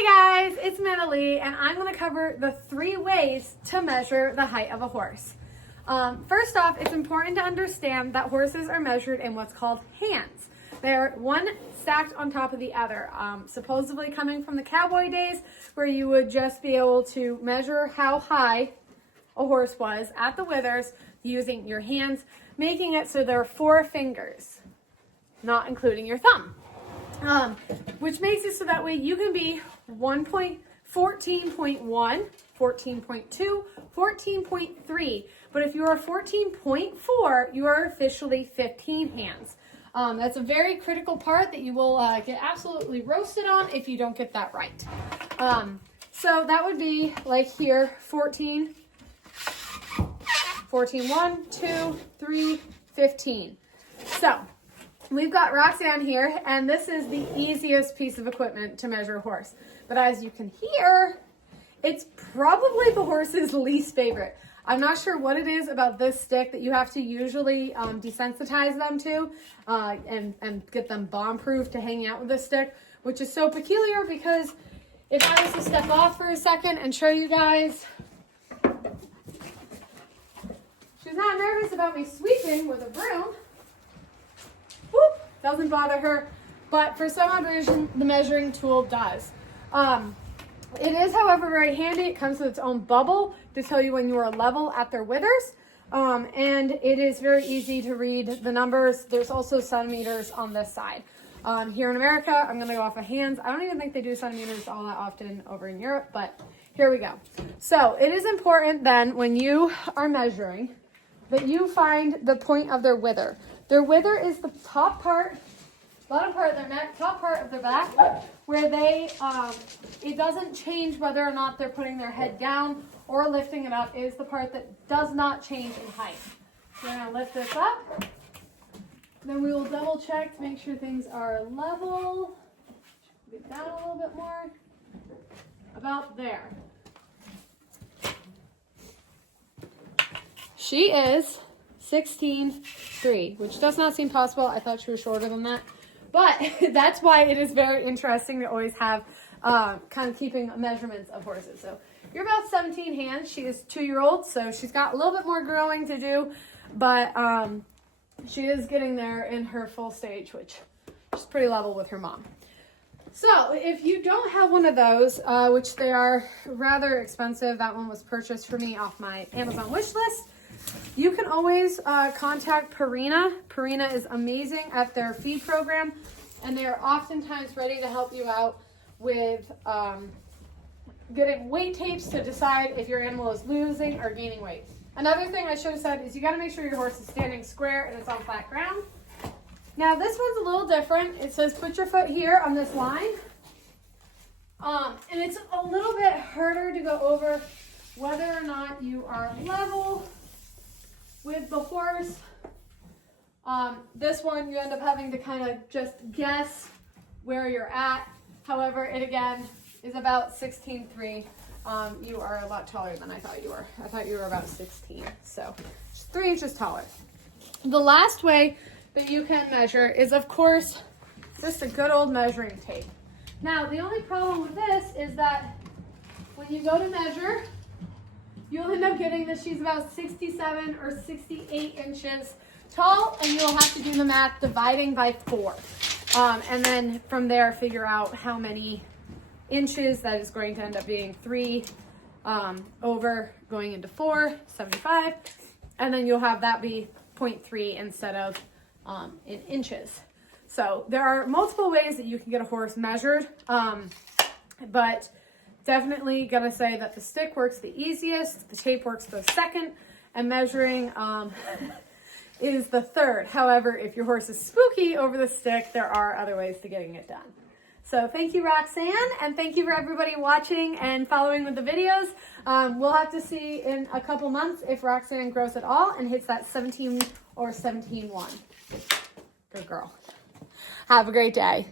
Hey guys, it's Natalie, and I'm going to cover the 3 ways to measure the height of a horse. First off, it's important to understand that horses are measured in what's called hands. They're one stacked on top of the other, supposedly coming from the cowboy days where you would just be able to measure how high a horse was at the withers using your hands, making it so there are 4 fingers, not including your thumb. Which makes it so that way you can be 14.1, 14.2, 14.3. But if you are 14.4, you are officially 15 hands. That's a very critical part that you will get absolutely roasted on if you don't get that right. So that would be like here, 14, 1, 2, 3, 15. So we've got Roxanne here, and this is the easiest piece of equipment to measure a horse. But as you can hear, it's probably the horse's least favorite. I'm not sure what it is about this stick that you have to usually desensitize them to and get them bomb-proof to hang out with this stick, which is so peculiar because if I was to step off for a second and show you guys, she's not nervous about me sweeping with a broom. Whoop, doesn't bother her, but for some odd reason, the measuring tool does. It is, however, very handy. It comes with its own bubble to tell you when you are level at their withers, and it is very easy to read the numbers. There's also centimeters on this side. Here in America, I'm going to go off of hands. I don't even think they do centimeters all that often over in Europe, but here we go. So it is important then when you are measuring that you find the point of their wither. Their wither is the top part, bottom part of their neck, top part of their back, where they, it doesn't change whether or not they're putting their head down or lifting it up. It is the part that does not change in height. So we're gonna lift this up. Then we will double check to make sure things are level. Get down a little bit more. About there. She is 16.3, which does not seem possible. I thought she was shorter than that. But that's why it is very interesting to always have kind of keeping measurements of horses. So you're about 17 hands. She is 2-year-old, so she's got a little bit more growing to do. But she is getting there in her full stage, which is pretty level with her mom. So if you don't have one of those, which they are rather expensive, that one was purchased for me off my Amazon wish list. You can always contact Purina. Purina is amazing at their feed program, and they are oftentimes ready to help you out with getting weight tapes to decide if your animal is losing or gaining weight. Another thing I should have said is you got to make sure your horse is standing square and it's on flat ground. Now this one's a little different. It says put your foot here on this line, and it's a little bit harder to go over whether or not you are level with the horse. This one you end up having to kind of just guess where you're at. However, it again is about 16.3. You are a lot taller than I thought you were. I thought you were about 16, so just 3 inches taller. The last way that you can measure is, of course, just a good old measuring tape. Now, the only problem with this is that when you go to measure, you'll end up getting that she's about 67 or 68 inches tall, and you'll have to do the math dividing by 4. And then from there, figure out how many inches that is going to end up being 3 over going into 4, 75. And then you'll have that be 0.3 instead of in inches. So there are multiple ways that you can get a horse measured, but definitely gonna say that the stick works the easiest, the tape works the second, and measuring is the third. However, if your horse is spooky over the stick, there are other ways to getting it done. So thank you, Roxanne, and thank you for everybody watching and following with the videos. We'll have to see in a couple months if Roxanne grows at all and hits that 17 or 17.1. Good girl. Have a great day.